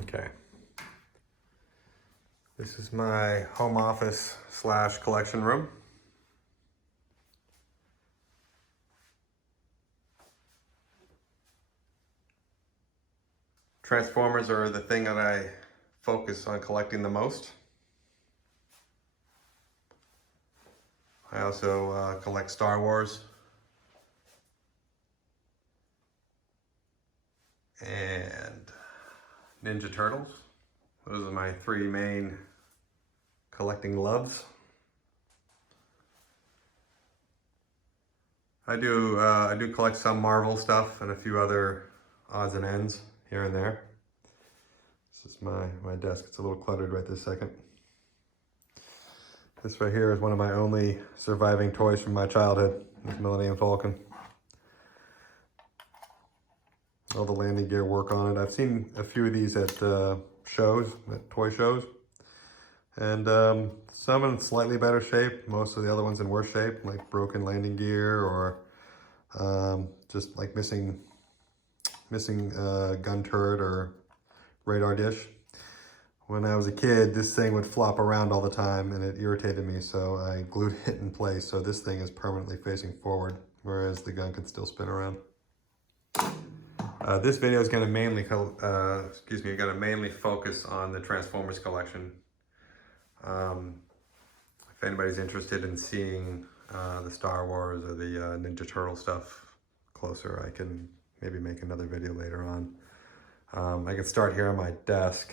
Okay. This is my home office / collection room. Transformers are the thing that I focus on collecting the most. I also collect Star Wars and Ninja Turtles. Those are my three main collecting loves. I do collect some Marvel stuff and a few other odds and ends here and there. This is my desk. It's a little cluttered right this second. This right here is one of my only surviving toys from my childhood, this Millennium Falcon. All the landing gear work on it. I've seen a few of these at shows, at toy shows. And some in slightly better shape, most of the other ones in worse shape, like broken landing gear or just like missing gun turret or radar dish. When I was a kid, this thing would flop around all the time and it irritated me, so I glued it in place. So this thing is permanently facing forward, whereas the gun can still spin around. This video is going to mainly, mainly focus on the Transformers collection. If anybody's interested in seeing the Star Wars or the Ninja Turtle stuff closer, I can maybe make another video later on. I can start here on my desk.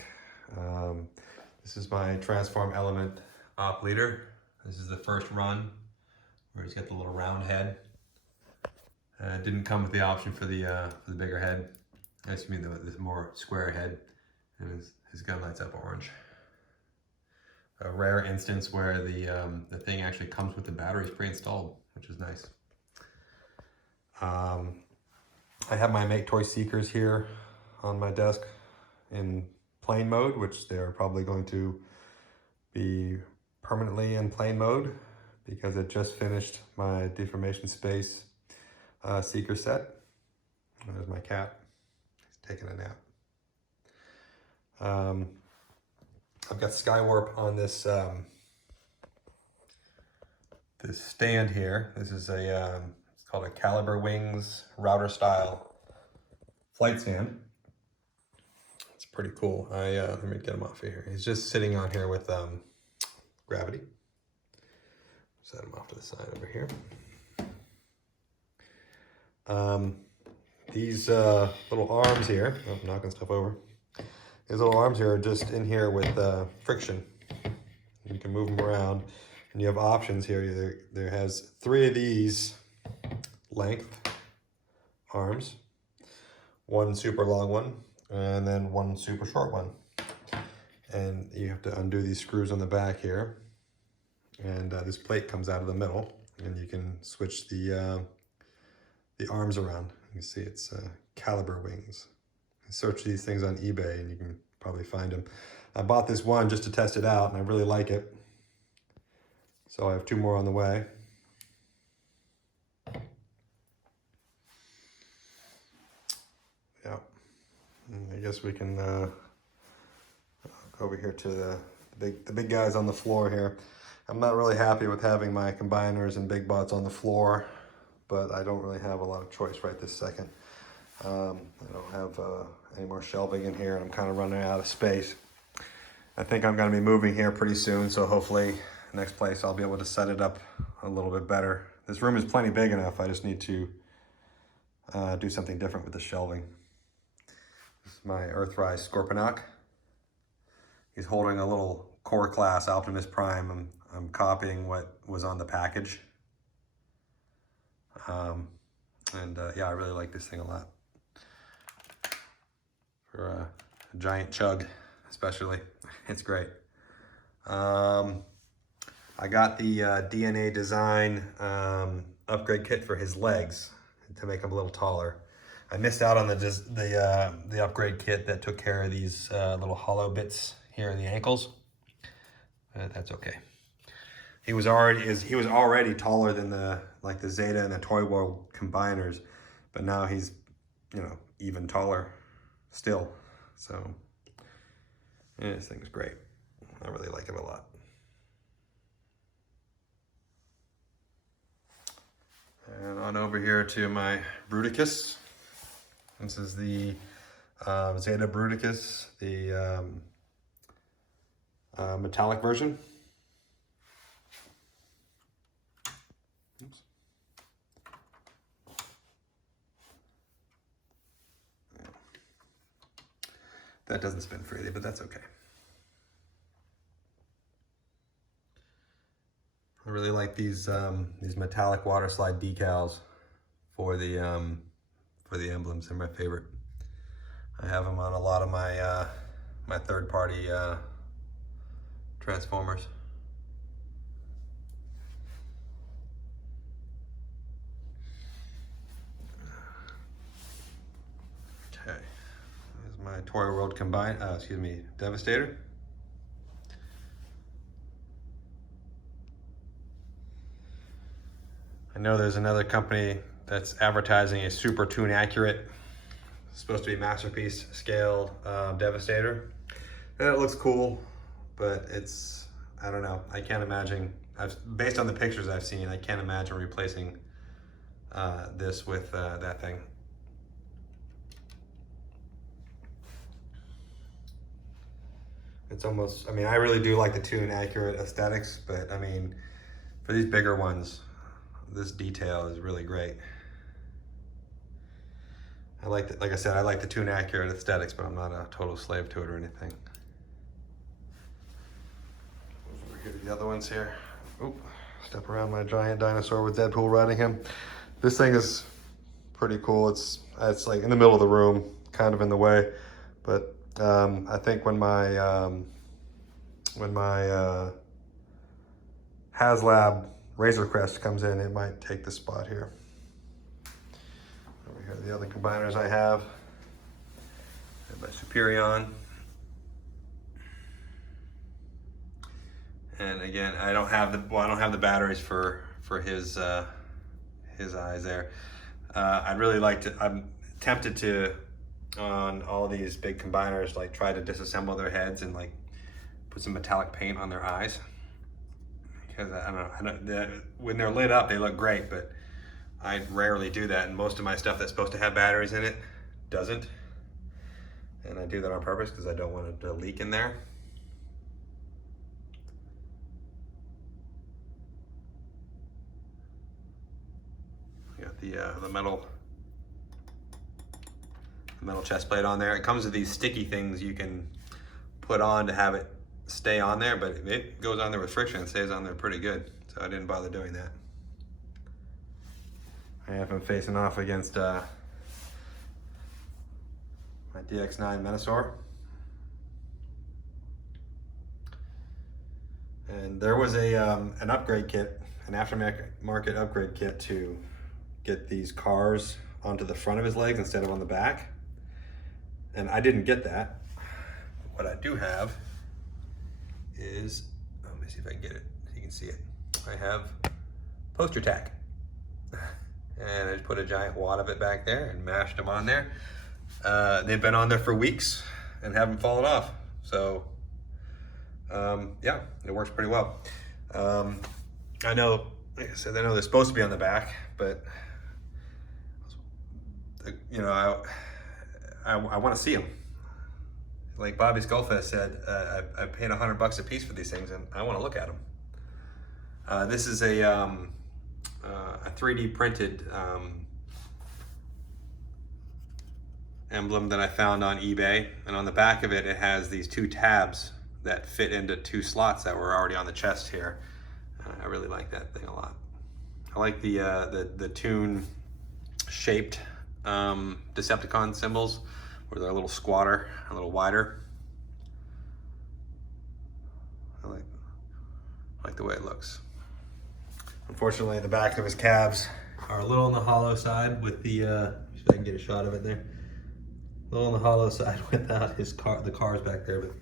This is my Transform Element op leader. This is the first run where he's got the little round head. It didn't come with the option for the bigger head. I just mean the more square head, and his gun lights up orange. A rare instance where the thing actually comes with the batteries pre-installed, which is nice. I have my Make Toy Seekers here on my desk in plane mode, which they're probably going to be permanently in plane mode because it just finished my Deformation Space Seeker set. There's my cat. He's taking a nap. I've got Skywarp on this this stand here. This is it's called a Caliber Wings router style flight stand. It's pretty cool. Let me get him off of here. He's just sitting on here with gravity. Set him off to the side over here. These little arms here, oh, I'm knocking stuff over. These little arms here are just in here with friction. You can move them around, and you have options here. There has 3 of these length arms, 1 super long one, and then 1 super short one. And you have to undo these screws on the back here, and this plate comes out of the middle, and you can switch the arms around. You can see it's Caliber Wings. Search these things on eBay and you can probably find them. I bought this one just to test it out and I really like it. So I have 2 more on the way. Yeah, and I guess we can go over here to the big guys on the floor here. I'm not really happy with having my combiners and big bots on the floor, but I don't really have a lot of choice right this second. I don't have any more shelving in here, and I'm kind of running out of space. I think I'm going to be moving here pretty soon, so hopefully next place I'll be able to set it up a little bit better. This room is plenty big enough. I just need to do something different with the shelving. This is my Earthrise Scorpionoc. He's holding a little core class Optimus Prime. I'm copying what was on the package. Yeah, I really like this thing a lot. For a giant chug, especially. It's great. I got the DNA Design upgrade kit for his legs to make him a little taller. I missed out on the upgrade kit that took care of these little hollow bits here in the ankles. That's okay. He was already taller than the Zeta and the Toy World combiners, but now he's, you know, even taller still. So And this thing's great. I really like it a lot. And on over here to my Bruticus. This is the Zeta Bruticus, the metallic version. Oops. That doesn't spin freely, but that's okay. I really like these metallic water slide decals for the emblems. They're my favorite. I have them on a lot of my my third-party Transformers. Okay, there's my Toy World combined. Excuse me, Devastator. I know there's another company that's advertising a super tune accurate, supposed to be masterpiece scaled Devastator. And it looks cool, but it's, I don't know. I can't imagine, based on the pictures I've seen, I can't imagine replacing this with that thing. It's almost, I mean, I really do like the tune accurate aesthetics, but I mean, for these bigger ones, this detail is really great. I like it, like I said, I like the tune accurate aesthetics, but I'm not a total slave to it or anything. Over here to the other ones here. Oop, step around my giant dinosaur with Deadpool riding him. This thing is pretty cool. It's like in the middle of the room, kind of in the way, but I think when my HasLab Razor Crest comes in, it might take the spot here. Over here are the other combiners I have. My Superion. And again, I don't have the batteries for his eyes there. I'd really like to. I'm tempted to, on all these big combiners, like try to disassemble their heads and like put some metallic paint on their eyes. Because I don't, when they're lit up, they look great, but I rarely do that, and most of my stuff that's supposed to have batteries in it doesn't. And I do that on purpose because I don't want it to leak in there. I got the metal chest plate on there. It comes with these sticky things you can put on to have it stay on there, but it goes on there with friction and stays on there pretty good, so I didn't bother doing that. I have him facing off against my Dx9 Menasor. And there was an upgrade kit, an aftermarket upgrade kit to get these cars onto the front of his legs instead of on the back. And I didn't get that. What I do have is, let me see if I can get it so you can see it. I have poster tack. And I just put a giant wad of it back there and mashed them on there. They've been on there for weeks and haven't fallen off. So yeah, it works pretty well. I know, like I said, I know they're supposed to be on the back, but you know, I want to see them. Like Bobby Skullfest said, I paid $100 a piece for these things, and I want to look at them. This is a 3D printed emblem that I found on eBay, and on the back of it, it has these two tabs that fit into two slots that were already on the chest here. I really like that thing a lot. I like the tune shaped Decepticon symbols, where they're a little squatter, a little wider. I like the way it looks. Unfortunately, the back of his calves are a little on the hollow side with the, if I can get a shot of it there. A little on the hollow side without the cars back there, but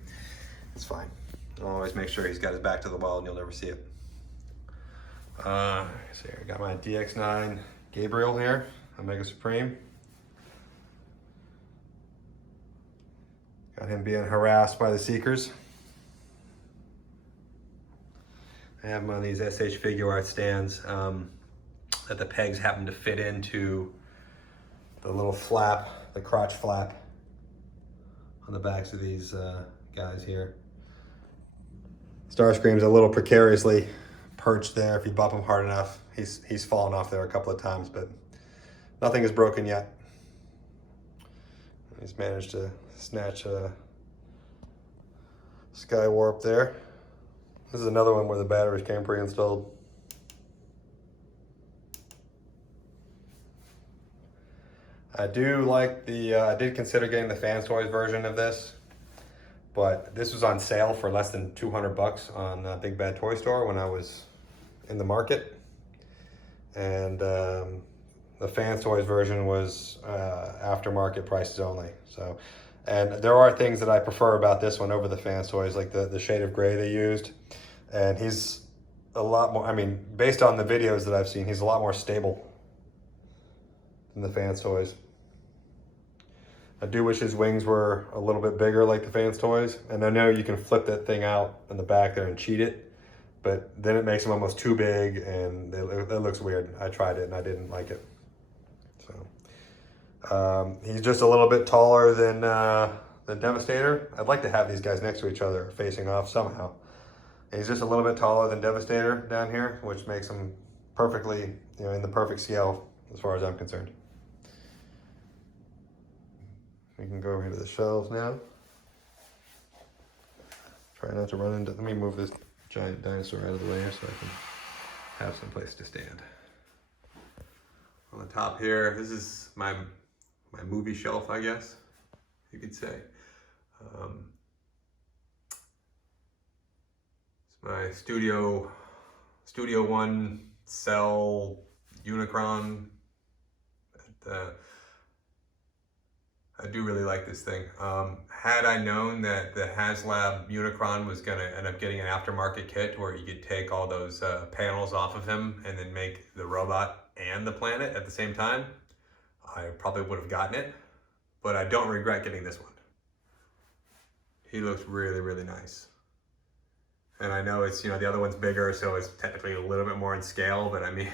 it's fine. I'll always make sure he's got his back to the wall and you'll never see it. So here, I got my Dx9 Gabriel here, Omega Supreme. Got him being harassed by the Seekers. I have him on these SH figure art stands that the pegs happen to fit into the little flap, the crotch flap on the backs of these guys here. Starscream's a little precariously perched there. If you bump him hard enough, he's fallen off there a couple of times, but nothing is broken yet. He's managed to snatch a Skywarp there. This is another one where the batteries came pre-installed. I do like the, I did consider getting the Fans Toys version of this, but this was on sale for less than 200 bucks on Big Bad Toy Store when I was in the market. And the Fans Toys version was aftermarket prices only. So, and there are things that I prefer about this one over the Fans Toys, like the shade of gray they used. And he's a lot more, I mean, based on the videos that I've seen, he's a lot more stable than the Fans Toys. I do wish his wings were a little bit bigger like the Fans Toys. And I know you can flip that thing out in the back there and cheat it, but then it makes them almost too big and it looks weird. I tried it and I didn't like it. So he's just a little bit taller than Devastator. I'd like to have these guys next to each other facing off somehow. And he's just a little bit taller than Devastator down here, which makes him perfectly, you know, in the perfect scale as far as I'm concerned. We can go over here to the shelves now. Try not to run into, let me move this giant dinosaur out of the way here so I can have some place to stand. On the top here, this is my movie shelf, I guess you could say. It's my Studio One Cell Unicron. I do really like this thing. Had I known that the HasLab Unicron was gonna end up getting an aftermarket kit where you could take all those panels off of him and then make the robot and the planet at the same time, I probably would have gotten it, but I don't regret getting this one. He looks really, really nice. And I know it's, you know, the other one's bigger, so it's technically a little bit more in scale, but I mean,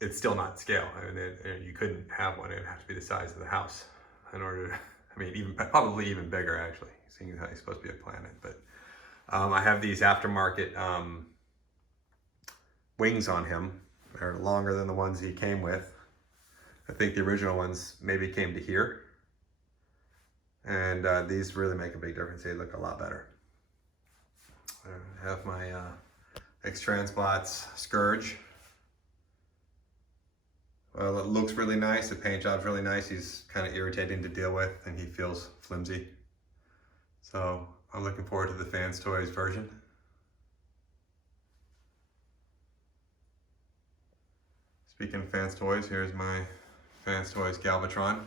it's still not scale. I mean, you couldn't have one. It would have to be the size of the house in order to, I mean, probably even bigger actually, seeing how he's supposed to be a planet. But I have these aftermarket wings on him. They're longer than the ones he came with. I think the original ones maybe came to here. And these really make a big difference. They look a lot better. I have my Transbots Scourge. Well, it looks really nice. The paint job's really nice. He's kind of irritating to deal with and he feels flimsy. So I'm looking forward to the Fans Toys version. Speaking of Fans Toys, here's my Fans Toys Galvatron.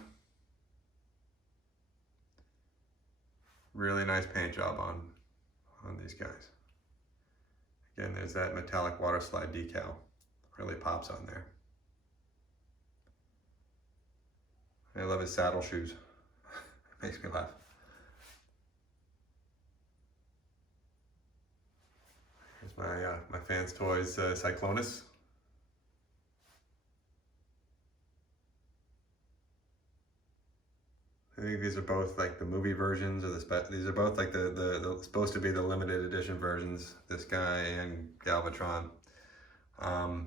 Really nice paint job on these guys. Again, there's that metallic water slide decal. Really pops on there. I love his saddle shoes. Makes me laugh. Here's my Fans Toys Cyclonus. I think these are both like the movie versions, or these are both like the supposed to be the limited edition versions. This guy and Galvatron. I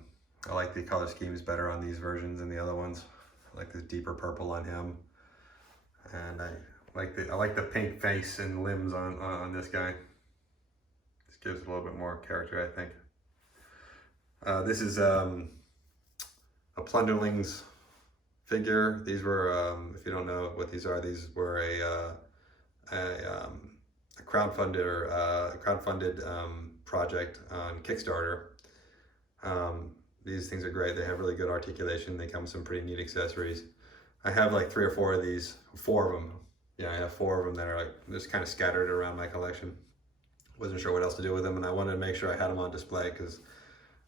like the color schemes better on these versions than the other ones. I like this deeper purple on him, and I like the pink face and limbs on this guy. This gives it a little bit more character, I think. This is a Plunderlings figure. These were, if you don't know what these were a crowdfunded project on Kickstarter. These things are great. They have really good articulation. They come with some pretty neat accessories. I have like 3 or 4 of these, 4 of them. Yeah, I have 4 of them that are like just kind of scattered around my collection. Wasn't sure what else to do with them, and I wanted to make sure I had them on display because,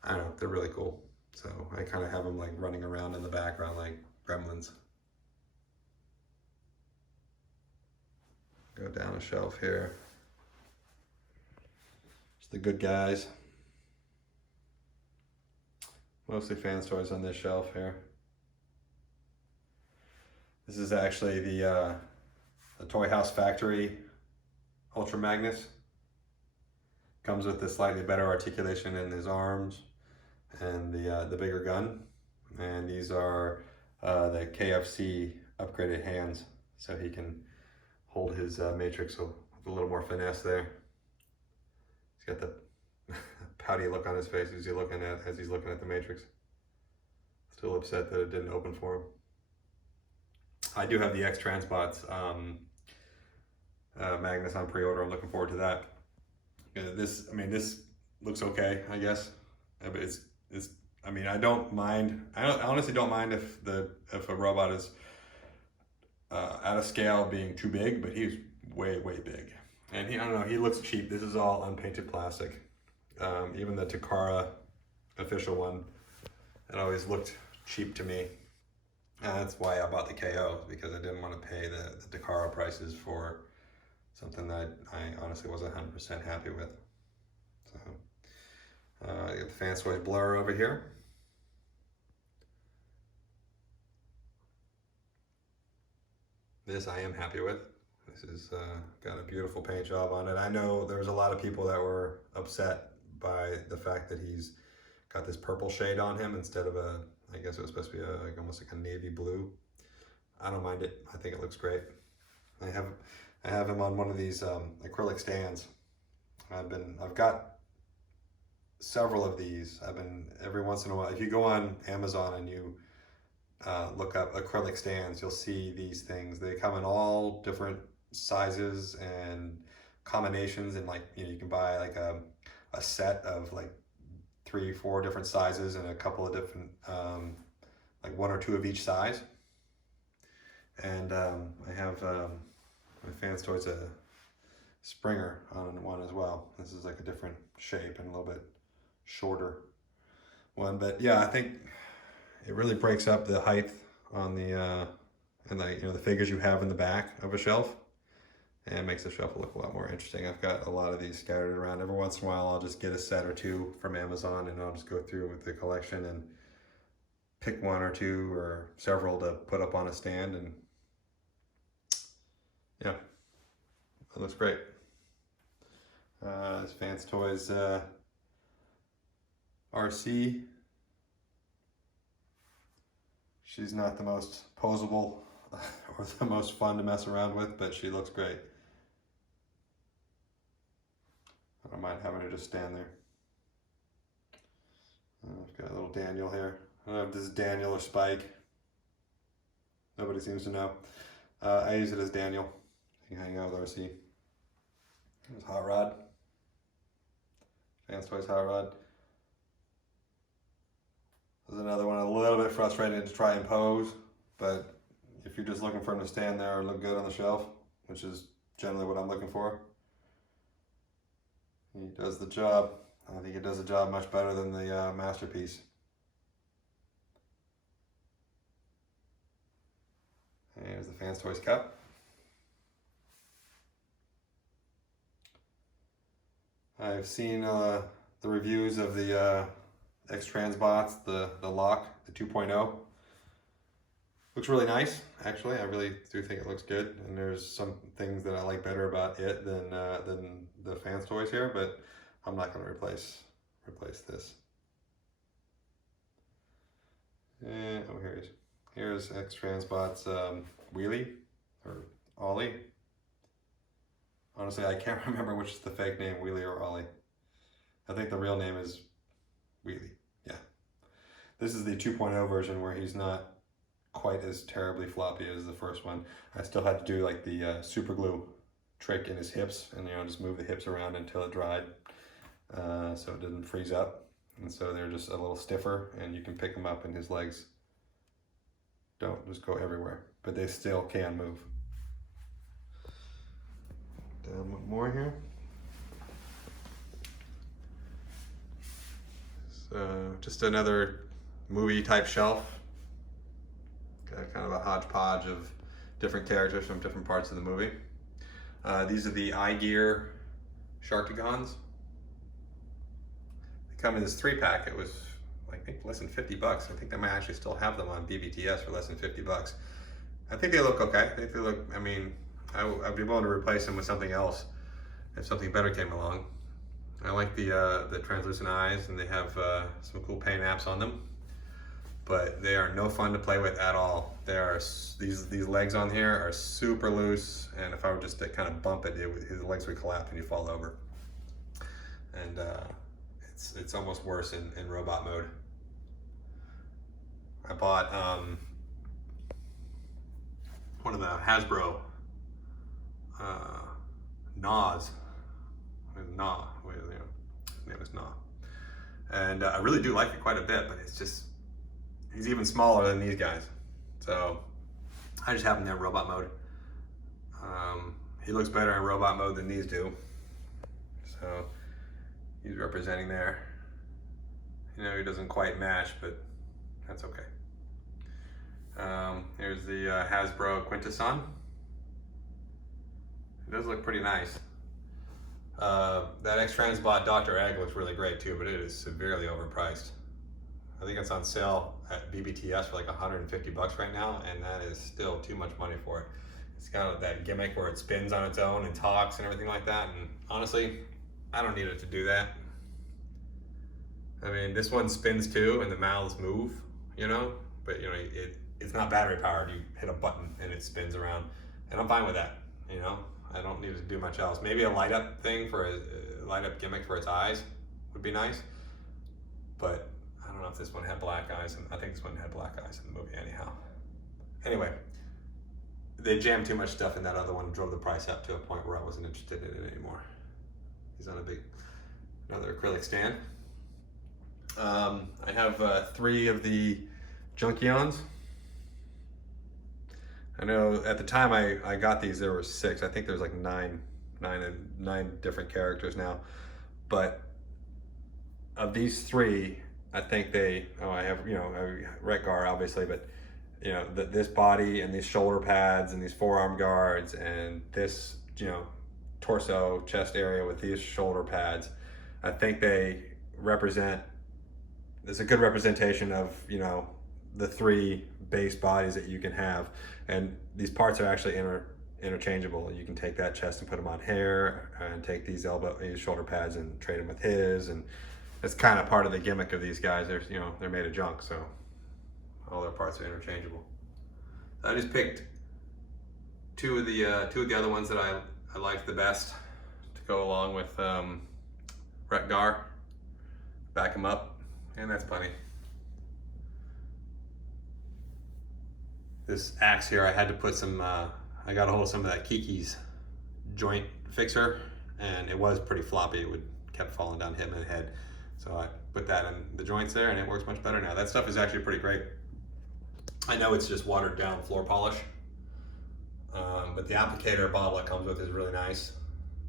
I don't know, they're really cool. So I kind of have them like running around in the background like gremlins. Go down a shelf here. It's the good guys. Mostly fans toys on this shelf here. This is actually the Toy House Factory Ultra Magnus. Comes with the slightly better articulation in his arms and the bigger gun. And these are the KFC upgraded hands, so he can hold his matrix with a little more finesse there. He's got the pouty look on his face as he's looking at the matrix. Still upset that it didn't open for him. I do have the X Transbots Magnus on pre-order. I'm looking forward to that. This looks okay, I guess. I mean, I don't mind. I honestly don't mind if a robot is out of scale being too big, but he's way big. And I don't know, he looks cheap. This is all unpainted plastic. Even the Takara official one, it always looked cheap to me. That's why I bought the KO, because I didn't want to pay the Takara prices for something that I honestly wasn't 100% happy with. So, I got the Fans Toys Blur over here. This I am happy with. This is got a beautiful paint job on it. I know there was a lot of people that were upset by the fact that he's got this purple shade on him instead of I guess it was supposed to be almost like a navy blue. I don't mind it. I think it looks great. I have him on one of these acrylic stands. I've got several of these. Every once in a while, if you go on Amazon and you look up acrylic stands, you'll see these things. They come in all different sizes and combinations, and you can buy like a set of like 3-4 different sizes and a couple of different like 1 or 2 of each size. And I have my Fans Toys a Springer on one as well. This is like a different shape and a little bit shorter one, but yeah, I think it really breaks up the height on the the figures you have in the back of a shelf, and it makes the shelf look a lot more interesting. I've got a lot of these scattered around. Every once in a while I'll just get a set or 2 from Amazon, and I'll just go through with the collection and pick 1 or 2 or several to put up on a stand, and yeah, it looks great. This Fans Toys RC. She's not the most posable or the most fun to mess around with, but she looks great. I don't mind having her just stand there. I've got a little Daniel here. I don't know if this is Daniel or Spike. Nobody seems to know. I use it as Daniel. You can hang out with RC. There's Hot Rod. Fans Toys Hot Rod. There's another one a little bit frustrating to try and pose, but if you're just looking for him to stand there and look good on the shelf, which is generally what I'm looking for, he does the job. I think he does the job much better than the Masterpiece. And here's the Fans Toys Cup. I've seen the reviews of the X Transbots, the lock, the 2.0. Looks really nice, actually. I really do think it looks good, and there's some things that I like better about it than the Fans Toys here, but I'm not going to replace this. And, oh, here he is. Here's X Transbots Wheelie, or Ollie. Honestly, I can't remember which is the fake name, Wheelie or Ollie. I think the real name is Wheelie, yeah. This is the 2.0 version where he's not quite as terribly floppy as the first one. I still had to do like the super glue trick in his hips, and just move the hips around until it dried, so it didn't freeze up. And so they're just a little stiffer, and you can pick them up, and his legs don't just go everywhere, but they still can move. Down more here. So just another movie type shelf. Got kind of a hodgepodge of different characters from different parts of the movie. These are the Igear Sharkagons. They come in this 3-pack. It was, I think, less than 50 bucks. I think they might actually still have them on BBTS for less than 50 bucks. I think they look okay. I think they look, I mean, I'd be willing to replace them with something else if something better came along. I like the translucent eyes, and they have some cool paint apps on them. But they are no fun to play with at all. They are, these legs on here are super loose, and if I were just to kind of bump it, his legs would collapse and you fall over. And it's almost worse in robot mode. I bought one of the Hasbro Gnaws. Gnaw, his name is Gnaw. And I really do like it quite a bit, but it's just, he's even smaller than these guys. So I just have him there in robot mode. He looks better in robot mode than these do. So he's representing there. You know, he doesn't quite match, but that's okay. Here's the Hasbro Quintesson. It does look pretty nice. That X-Transbot Dr. Egg looks really great too, but it is severely overpriced. I think it's on sale at BBTS for like 150 bucks right now, and that is still too much money for it. It's got that gimmick where it spins on its own and talks and everything like that, and honestly, I don't need it to do that. I mean, this one spins too, and the mouths move, you know, but you know, it's not battery powered. You hit a button and it spins around, and I'm fine with that, you know. I don't need to do much else. Maybe a light up thing for a light up gimmick for its eyes would be nice, but I don't know if this one had black eyes, and I think this one had black eyes in the movie anyhow. Anyway, they jammed too much stuff in that other one and drove the price up to a point where I wasn't interested in it anymore. He's on another acrylic stand. I have 3 of the Junkions. I know at the time I got these, there were 6. I think there's like 9 different characters now. But of these 3, I think I have, you know, Retgar obviously, but you know, this body and these shoulder pads and these forearm guards and this, you know, torso, chest area with these shoulder pads, I think they represent, there's a good representation of, you know, the 3 base bodies that you can have, and these parts are actually interchangeable. You can take that chest and put them on hair, and take these shoulder pads and trade them with his, and it's kind of part of the gimmick of these guys. They're, you know, they're made of junk, so all their parts are interchangeable. I just picked 2 of the other ones that I liked the best to go along with Retgar. Back them up, and that's plenty. This axe here, I had to put some, I got a hold of some of that Kiki's joint fixer, and it was pretty floppy. It kept falling down, hitting my head. So I put that in the joints there, and it works much better now. That stuff is actually pretty great. I know it's just watered down floor polish, but the applicator bottle it comes with is really nice,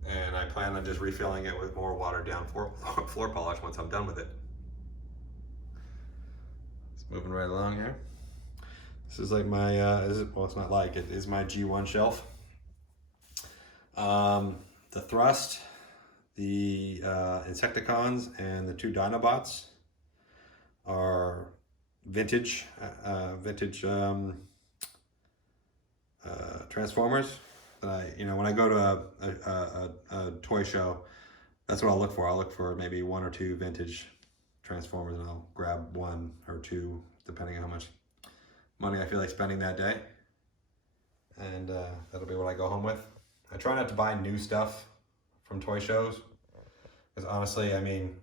and I plan on just refilling it with more watered down floor polish once I'm done with it. It's moving right along here. This is like my, well, it's not like, it is my G1 shelf. The Thrust, the Decepticons, and the 2 Dinobots are vintage Transformers. That you know, when I go to a toy show, that's what I'll look for. I'll look for maybe 1 or 2 vintage Transformers, and I'll grab 1 or 2, depending on how much money I feel like spending that day, and that'll be what I go home with. I try not to buy new stuff from toy shows, because honestly, I mean,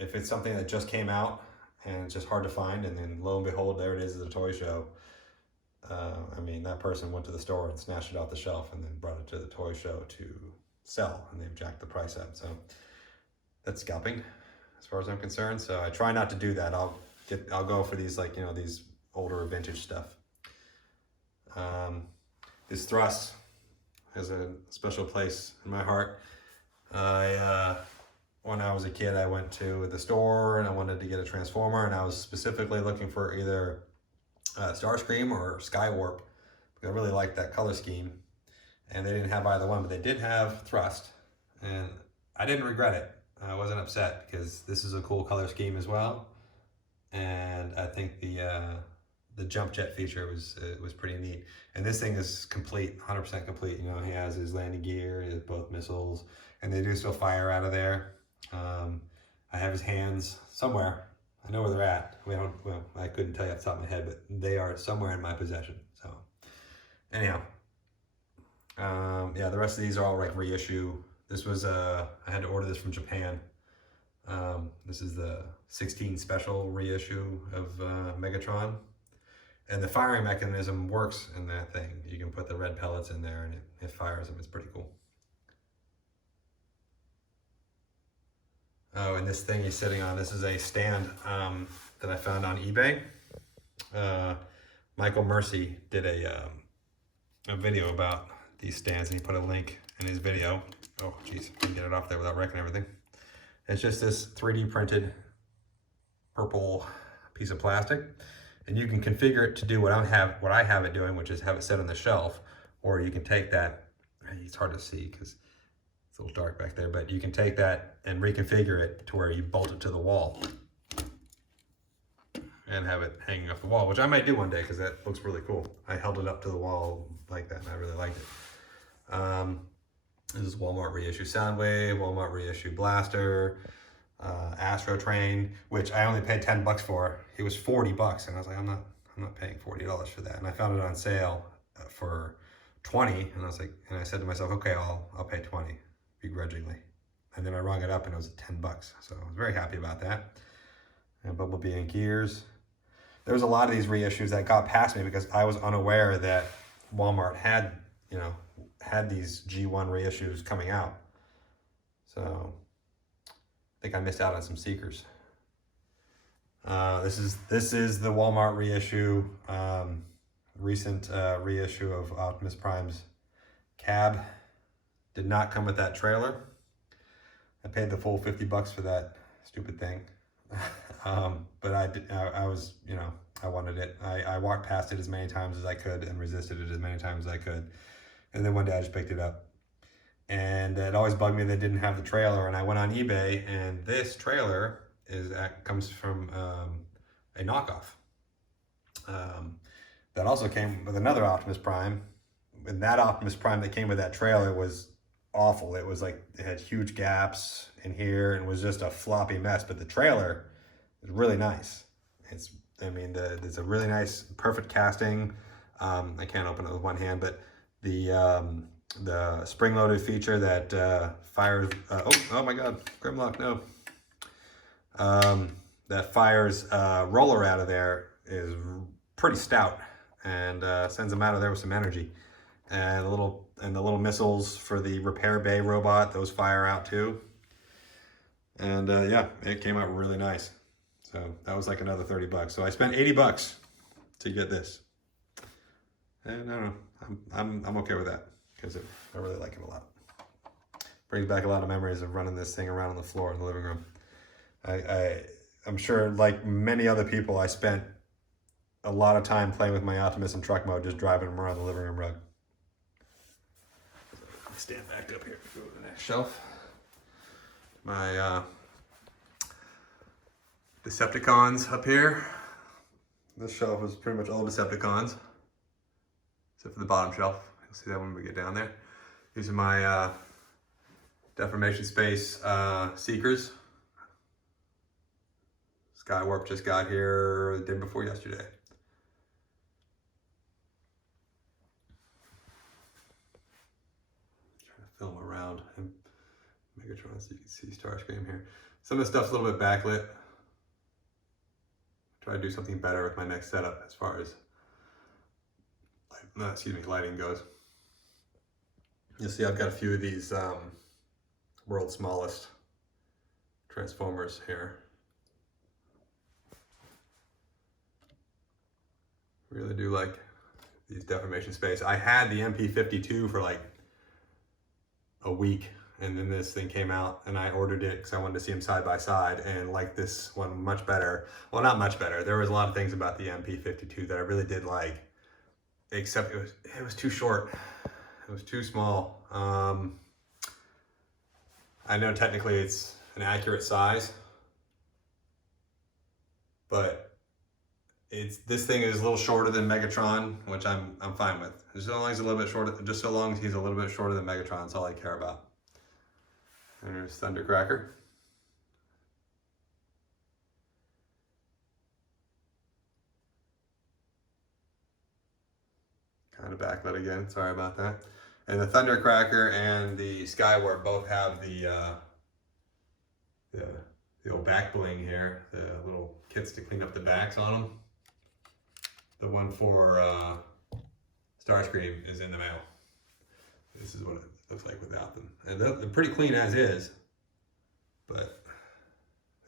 if it's something that just came out and it's just hard to find, and then lo and behold, there it is at a toy show, I mean, that person went to the store and snatched it off the shelf and then brought it to the toy show to sell, and they've jacked the price up. So that's scalping as far as I'm concerned. So I try not to do that. I'll go for these, like, you know, these older vintage stuff. This Thrust has a special place in my heart. When I was a kid, I went to the store and I wanted to get a Transformer, and I was specifically looking for either Starscream or Skywarp, because I really liked that color scheme. and they didn't have either one, but they did have thrust, and I didn't regret it. I wasn't upset because this is a cool color scheme as well, and I think the jump jet feature was pretty neat. And this thing is complete, 100% complete. You know, he has his landing gear, he has both missiles, and they do still fire out of there. I have his hands somewhere. I know where they're at. Well, I couldn't tell you off the top of my head, but they are somewhere in my possession. So anyhow, yeah, the rest of these are all like reissue. This was, I had to order this from Japan. This is the 16 special reissue of Megatron. And the firing mechanism works in that thing. You can put the red pellets in there and it fires them. It's pretty cool. Oh, and this thing he's sitting on, this is a stand that I found on eBay. Michael Mercy did a video about these stands, and he put a link in his video. Oh, geez, I can get it off there without wrecking everything. It's just this 3D printed purple piece of plastic, and you can configure it to do what I have it doing, which is have it set on the shelf, or you can take that. It's hard to see because it's a little dark back there, but you can take that and reconfigure it to where you bolt it to the wall and have it hanging off the wall, which I might do one day because that looks really cool. I held it up to the wall like that and I really liked it. This is Walmart reissue Soundwave, Walmart reissue Blaster, Astro Train, which I only paid 10 bucks for. It was 40 bucks, and I was like, I'm not paying $40 for that. And I found it on sale for 20, and I was like, and I said to myself, okay, I'll pay 20, begrudgingly. And then I rung it up, and it was 10 bucks. So I was very happy about that. And Bumblebee and Gears. There was a lot of these reissues that got past me because I was unaware that Walmart had, had these G1 reissues coming out. So I think I missed out on some seekers. This is the Walmart reissue, recent reissue of Optimus Prime's cab. Did not come with that trailer. I paid the full 50 bucks for that stupid thing. But I was, I wanted it. I walked past it as many times as I could and resisted it as many times as I could. And then one day I just picked it up. And it always bugged me they didn't have the trailer. And I went on eBay, and this trailer comes from a knockoff. That also came with another Optimus Prime. And that Optimus Prime that came with that trailer was awful. It was like, it had huge gaps in here and was just a floppy mess. But the trailer is really nice. It's a really nice, perfect casting. I can't open it with one hand, but the spring-loaded feature that fires, oh my God, Grimlock, no. That fires roller out of there is pretty stout and sends them out of there with some energy. And the little missiles for the repair bay robot, those fire out too. And yeah, it came out really nice. So that was like another 30 bucks. So I spent 80 bucks to get this. And I don't know, I'm okay with that because I really like it a lot. Brings back a lot of memories of running this thing around on the floor in the living room. I'm sure, like many other people, I spent a lot of time playing with my Optimus in truck mode, just driving him around the living room rug. Stand back up here, go to the next shelf. My Decepticons up here. This shelf is pretty much all Decepticons, except for the bottom shelf. You'll see that when we get down there. These are my Deformation Space Seekers. Skywarp just got here the day before yesterday. Trying to film around Megatron so you can see Starscream here. Some of the stuff's a little bit backlit. Try to do something better with my next setup as far as lighting goes. You'll see I've got a few of these world's smallest Transformers here. Really do like these Deformation Space. I had the MP52 for like a week, and then this thing came out and I ordered it because I wanted to see them side by side and like this one much better. Well, not much better. There was a lot of things about the MP52 that I really did like, except it was too short. It was too small. I know technically it's an accurate size, but this thing is a little shorter than Megatron, which I'm fine with. As long as he's a little bit shorter, just so long as he's a little bit shorter than Megatron, that's all I care about. There's Thundercracker. Kind of backlit again, sorry about that. And the Thundercracker and the Skywarp both have the old back bling here, the little kits to clean up the backs on them. The one for Starscream is in the mail. This is what it looks like without them. And they're pretty clean as is, but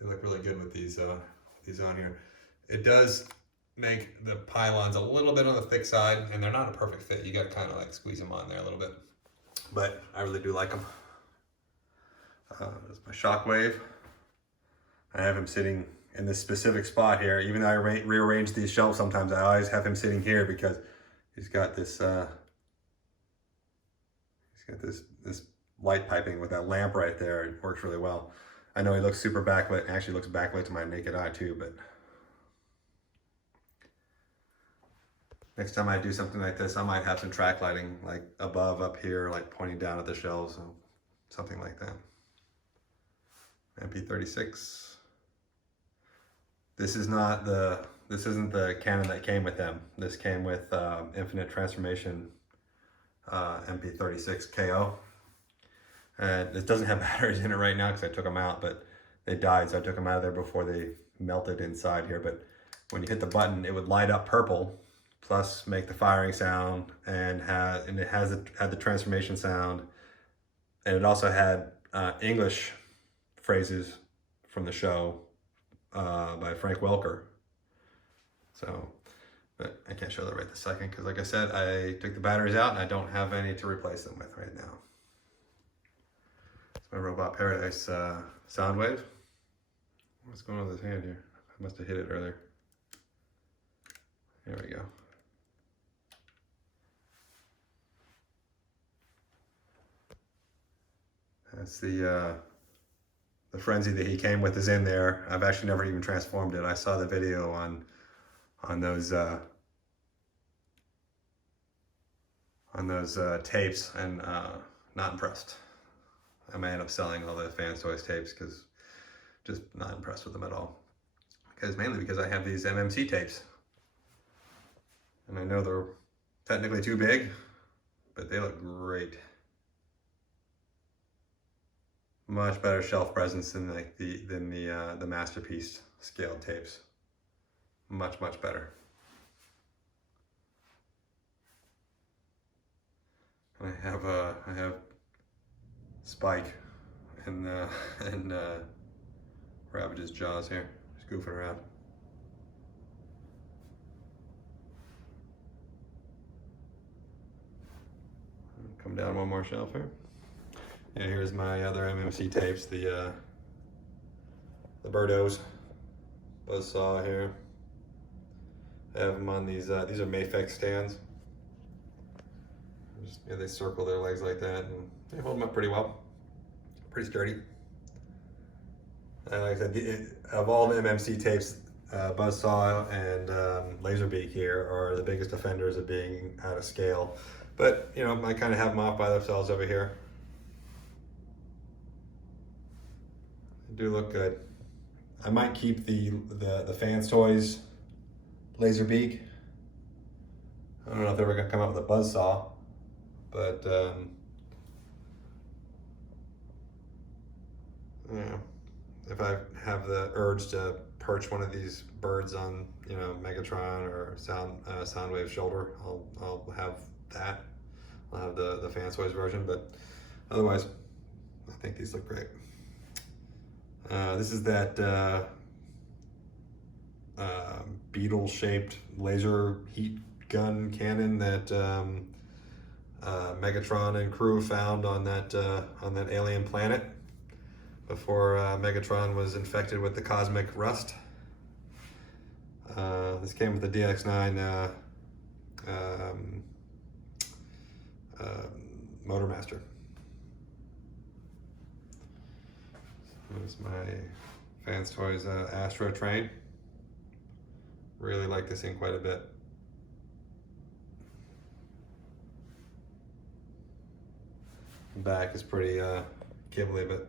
they look really good with these on here. It does make the pylons a little bit on the thick side, and they're not a perfect fit. You gotta kind of like squeeze them on there a little bit, but I really do like them. There's my Shockwave. I have him sitting in this specific spot here. Even though I rearrange these shelves sometimes, I always have him sitting here because he's got this this light piping with that lamp right there. It works really well. I know he looks super backlit. It actually looks backlit to my naked eye too, but next time I do something like this, I might have some track lighting like above up here, like pointing down at the shelves, or something like that. MP36. This isn't the cannon that came with them. This came with Infinite Transformation MP36 KO. And it doesn't have batteries in it right now because I took them out, but they died, so I took them out of there before they melted inside here. But when you hit the button, it would light up purple, plus make the firing sound, and had the transformation sound, and it also had English phrases from the show by Frank Welker. So, but I can't show that right this second because, like I said, I took the batteries out and I don't have any to replace them with right now. It's my Robot Paradise Soundwave. What's going on with his hand here? I must have hit it earlier. There we go. That's the frenzy that he came with is in there. I've actually never even transformed it. I saw the video on those tapes and not impressed. I may end up selling all the Fans Toys tapes because just not impressed with them at all. Mainly because I have these MMC tapes. And I know they're technically too big, but they look great. Much better shelf presence than like the Masterpiece scaled tapes. Much better. And I have Spike and Ravage's jaws here, just goofing around. Come down one more shelf here. Yeah, here's my other MMC tapes, the Birdos, Buzzsaw here. I have them on these are Mafex stands. They circle their legs like that and they hold them up pretty well. Pretty sturdy. Like I said, of all the MMC tapes, Buzzsaw and Laserbeak here are the biggest offenders of being out of scale. But, you know, I kind of have them off by themselves over here. They do look good. I might keep the Fans Toys Laserbeak. I don't know if they're ever going to come out with a Buzzsaw, but yeah, if I have the urge to perch one of these birds on, you know, Megatron or Soundwave's shoulder, I'll have that. I'll have the Fans Toys version, but otherwise, I think these look great. This is that beetle-shaped laser heat gun cannon that Megatron and crew found on that alien planet before Megatron was infected with the cosmic rust. This came with the Dx9 Motor Master. Here's my Fans Toys Astro Train. Really like this thing quite a bit. The back is pretty gibbly, but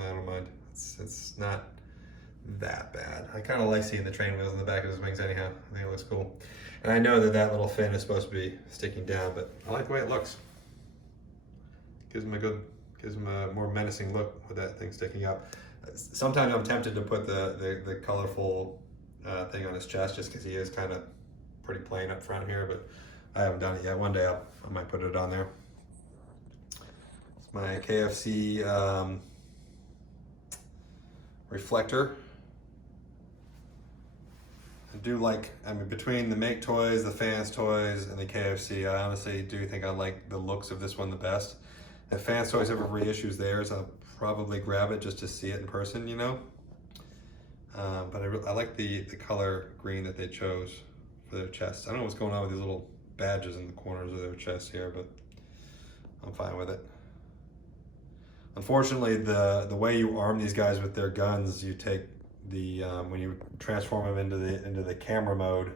I don't mind. It's not that bad. I kind of like seeing the train wheels in the back of his wings anyhow. I think it looks cool. And I know that that little fin is supposed to be sticking down, but I like the way it looks. Gives him a more menacing look with that thing sticking up. Sometimes I'm tempted to put the colorful thing on his chest just because he is kind of pretty plain up front here, but I haven't done it yet. One day I might put it on there. It's my KFC reflector. I do like, I mean, between the Make Toys, the Fans Toys, and the KFC, I honestly do think I like the looks of this one the best. If Fans Toys ever reissues theirs, I'll probably grab it just to see it in person, you know? But I like the color green that they chose for their chests. I don't know what's going on with these little badges in the corners of their chests here, but I'm fine with it. Unfortunately, the way you arm these guys with their guns, you take the when you transform them into the camera mode,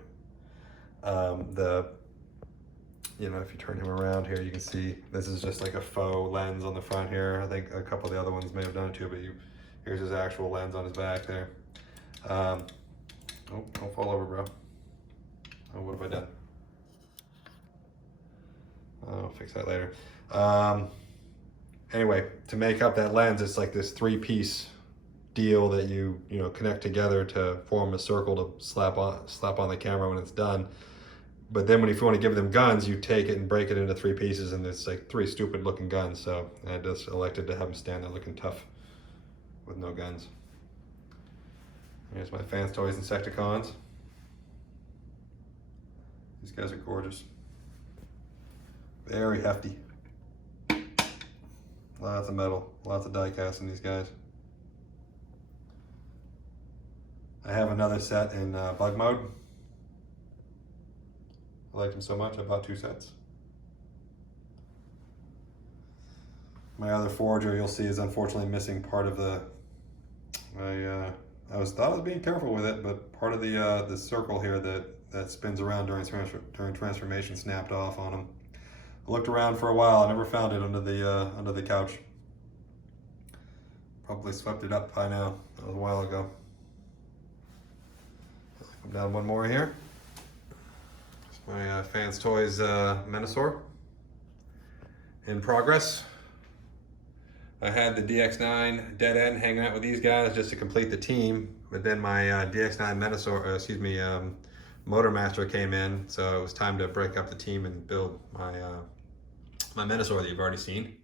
you know, if you turn him around here, you can see this is just like a faux lens on the front here. I think a couple of the other ones may have done it too, but here's his actual lens on his back there. Oh, don't fall over, bro. Oh, what have I done? I'll fix that later. Anyway, to make up that lens, it's like this 3-piece deal that you connect together to form a circle to slap on the camera when it's done. But then if you want to give them guns, you take it and break it into 3 pieces, and it's like 3 stupid looking guns. So I just elected to have them stand there looking tough with no guns. Here's my Fans Toys Decepticons. These guys are gorgeous. Very hefty. Lots of metal, lots of die cast in these guys. I have another set in bug mode. I liked them so much, I bought 2 sets. My other Forager, you'll see, is unfortunately missing part of the. I thought I was being careful with it, but part of the circle here that spins around during transformation snapped off on him. I looked around for a while. I never found it under the couch. Probably swept it up by now. That was a while ago. Come down one more here. It's my Fans Toys Menasor in progress. I had the Dx9 dead end hanging out with these guys just to complete the team, but then my Dx9 Menasor, Motor Master came in, so it was time to break up the team and build my my Menasor that you've already seen.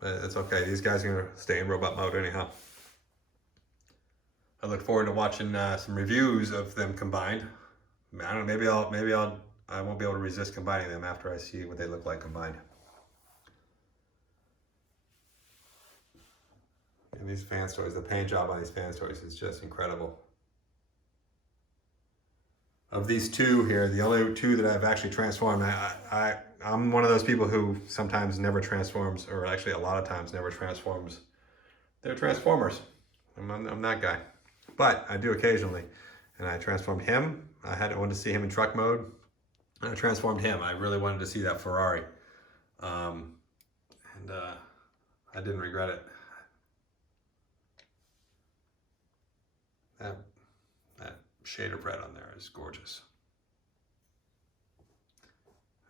But it's okay, these guys are gonna stay in robot mode anyhow. I look forward to watching some reviews of them combined. I don't know, I won't be able to resist combining them after I see what they look like combined. And these Fans Toys, the paint job on these Fans Toys is just incredible. Of these 2 here, the only 2 that I've actually transformed, I'm one of those people who sometimes never transforms, or actually a lot of times never transforms their Transformers. I'm that guy. But I do occasionally. And I transformed him. I wanted to see him in truck mode. And I transformed him. I really wanted to see that Ferrari. I didn't regret it. That shade of red on there is gorgeous.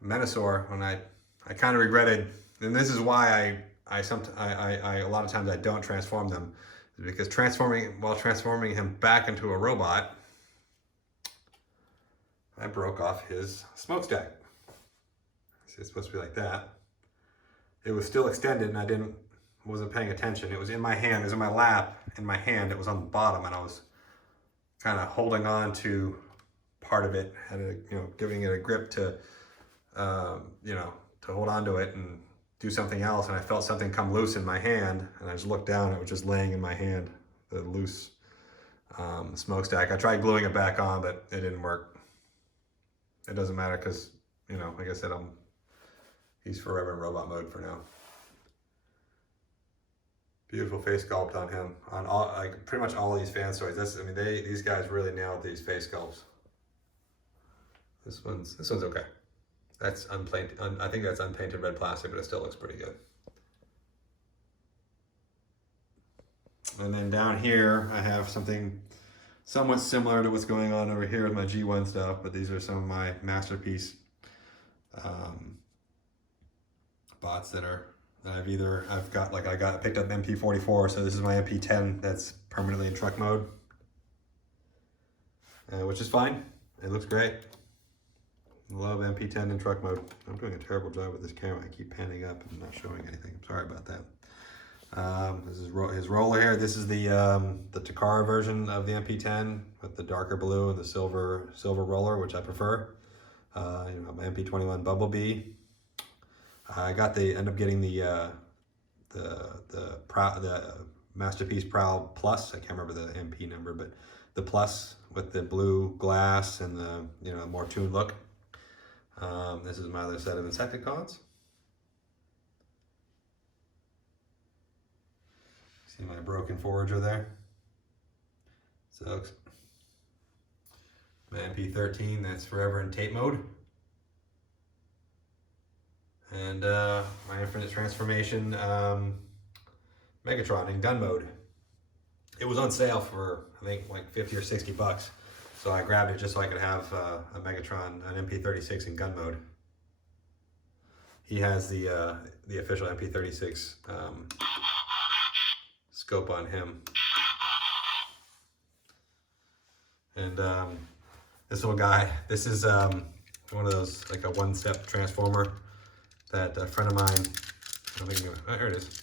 Menasor, when I kind of regretted, and this is why I a lot of times I don't transform them, is because while transforming him back into a robot, I broke off his smokestack. See, it's supposed to be like that. It was still extended, and I wasn't paying attention. It was in my hand. It was in my lap. In my hand, it was on the bottom, and I was kind of holding on to part of it, and giving it a grip to, to hold on to it and do something else. And I felt something come loose in my hand, and I just looked down. And it was just laying in my hand, the loose smokestack. I tried gluing it back on, but it didn't work. It doesn't matter because, like I said, He's forever in robot mode for now. Beautiful face sculpt on him, on all, like pretty much all these fan toys. I mean, these guys really nailed these face sculpts. This one's okay. That's unpainted. I think that's unpainted red plastic, but it still looks pretty good. And then down here, I have something somewhat similar to what's going on over here with my G1 stuff, but these are some of my masterpiece bots that I picked up MP44, so this is my MP10 that's permanently in truck mode, which is fine. It looks great. Love MP10 in truck mode. I'm doing a terrible job with this camera. I keep panning up and not showing anything. I'm sorry about that. This is his roller here. This is the Takara version of the MP10 with the darker blue and the silver roller, which I prefer. You know, my MP21 Bumblebee. I end up getting the Masterpiece Prowl Plus. I can't remember the MP number, but the Plus with the blue glass and the, you know, more tuned look. This is my other set of Decepticons. See my broken forager there? Sucks. My MP13, that's forever in tape mode. And my Infinite Transformation Megatron in gun mode. It was on sale for, I think, like 50 or 60 bucks. So I grabbed it just so I could have a Megatron, an MP36 in gun mode. He has the official MP36 scope on him. And this little guy, this is one of those, like a one-step transformer that a friend of mine, here it is.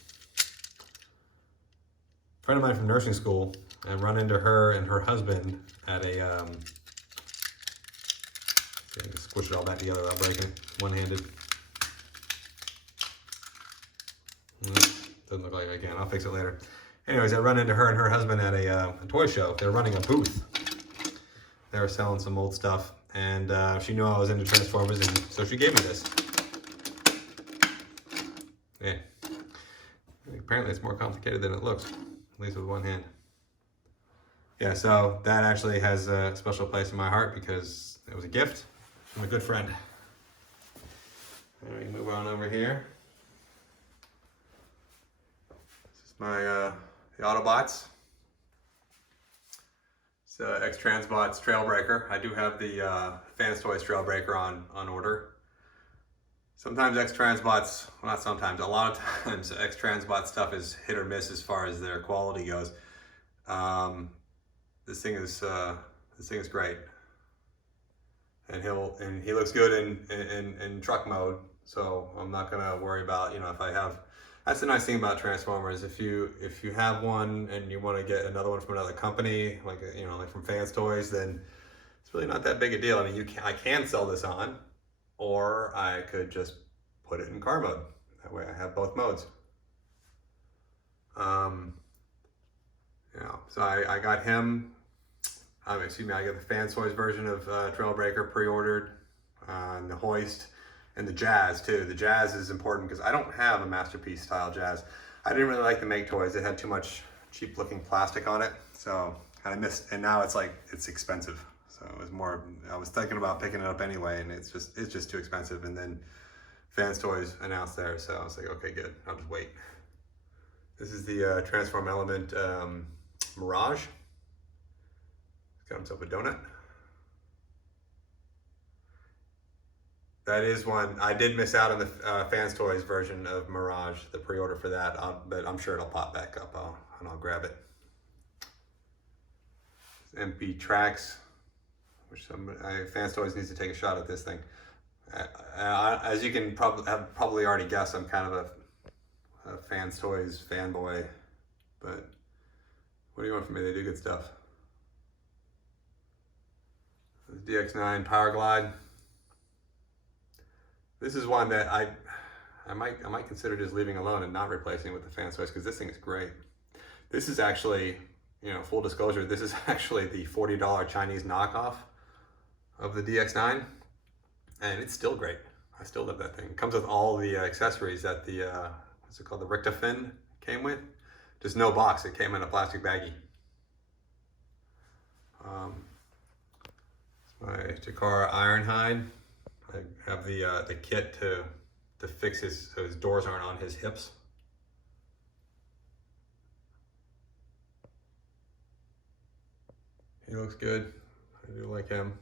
A friend of mine from nursing school, and run into her and her husband at a, squish it all back together without breaking it, one-handed. Doesn't look like I can, I'll fix it later. Anyways, I run into her and her husband at a toy show. They're running a booth. They were selling some old stuff, and she knew I was into Transformers, and so she gave me this. Yeah. Apparently it's more complicated than it looks, at least with one hand. Yeah, so that actually has a special place in my heart because it was a gift from a good friend. All right, move on over here. This is my the Autobots. It's X-Transbots Trailbreaker. I do have the Fans Toys Trailbreaker on order. Sometimes X-Transbots, well, not sometimes, a lot of times X-Transbot stuff is hit or miss as far as their quality goes. This thing is great, and he looks good in truck mode. So I'm not gonna worry about, you know, if I have. That's the nice thing about Transformers. If you have one and you want to get another one from another company, like, you know, like from Fans Toys, then it's really not that big a deal. I mean, I can sell this on, or I could just put it in car mode. That way I have both modes. You know, so I got him. Excuse me, I got the Fans Toys version of Trailbreaker pre-ordered, and the Hoist, and the Jazz too. The Jazz is important because I don't have a Masterpiece style Jazz. I didn't really like the Make Toys. It had too much cheap looking plastic on it, so I missed. And now it's expensive. So it was more. I was thinking about picking it up anyway, and it's just too expensive. And then Fans Toys announced theirs, so I was like, okay, good. I'll just wait. This is the Transform Element Mirage. He's got himself a donut. That is one. I did miss out on the Fans Toys version of Mirage, the pre-order for that, but I'm sure it'll pop back up and I'll grab it. MP Tracks, which Fans Toys needs to take a shot at this thing. As you can probably already guess, I'm kind of a Fans Toys fanboy, but what do you want from me? They do good stuff. Dx9 Powerglide. This is one that I might consider just leaving alone and not replacing with the Fans Toys, because this thing is great. This is actually, you know, full disclosure, this is actually the $40 Chinese knockoff of the Dx9, and it's still great. I still love that thing. It comes with all the accessories that the, what's it called, the Richtofen came with. Just no box, it came in a plastic baggie. My Takara Ironhide. I have the kit to fix so his doors aren't on his hips. He looks good. I do like him.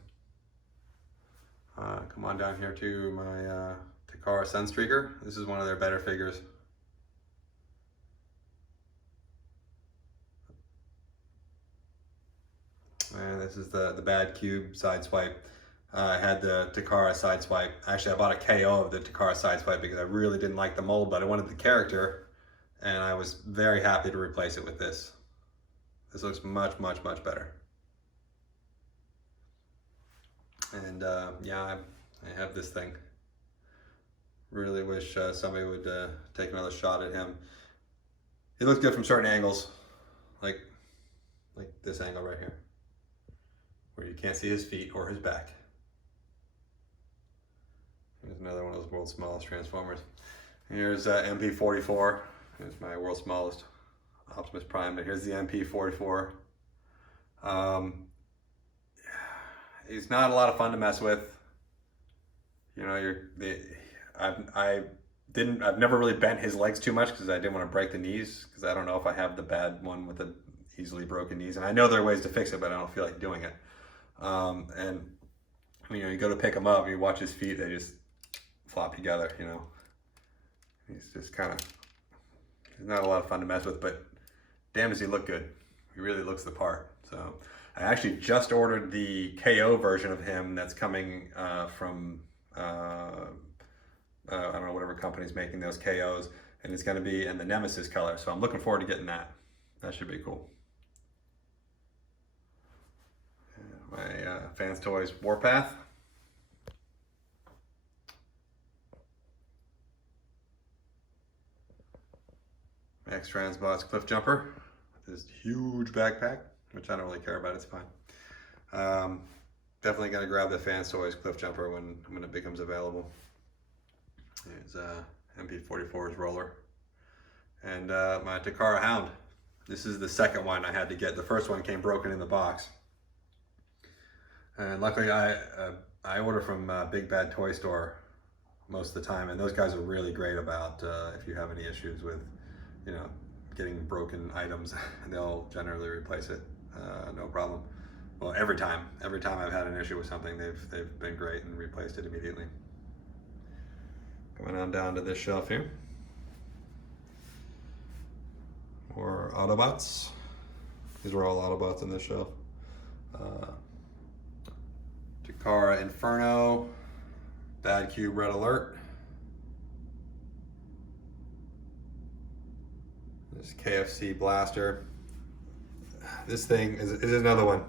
Come on down here to my Takara Sun Streaker. This is one of their better figures. And this is the bad cube sideswipe. I had the Takara sideswipe. Actually, I bought a KO of the Takara sideswipe because I really didn't like the mold, but I wanted the character, and I was very happy to replace it with this. This looks much, much, much better. And yeah, I have this thing. Really wish somebody would take another shot at him. He looks good from certain angles, like this angle right here, where you can't see his feet or his back. Here's another one of those world's smallest Transformers. Here's MP44. Here's my world's smallest Optimus Prime, but here's the MP44. He's not a lot of fun to mess with. You know, I've never really bent his legs too much because I didn't want to break the knees, because I don't know if I have the bad one with the easily broken knees, and I know there are ways to fix it, but I don't feel like doing it. And you know, you go to pick him up, and you watch his feet; they just flop together. You know, he's just he's not a lot of fun to mess with, but damn, does he look good? He really looks the part. So I actually just ordered the KO version of him that's coming from I don't know, whatever company's making those KOs, and it's going to be in the Nemesis color. So I'm looking forward to getting that. That should be cool. My Fans Toys Warpath. X Transbots Cliff Jumper with this huge backpack, which I don't really care about. It's fine. Definitely gonna grab the Fans Toys Cliff Jumper when it becomes available. There's MP44's roller, and my Takara Hound. This is the second one I had to get. The first one came broken in the box, and luckily I order from Big Bad Toy Store most of the time, and those guys are really great about if you have any issues with, you know, getting broken items, they'll generally replace it, no problem. Well, every time I've had an issue with something, they've been great and replaced it immediately. Coming on down to this shelf here. More Autobots. These were all Autobots in this shelf. Takara Inferno, Bad Cube Red Alert. This Kfc Blaster. This thing is another one.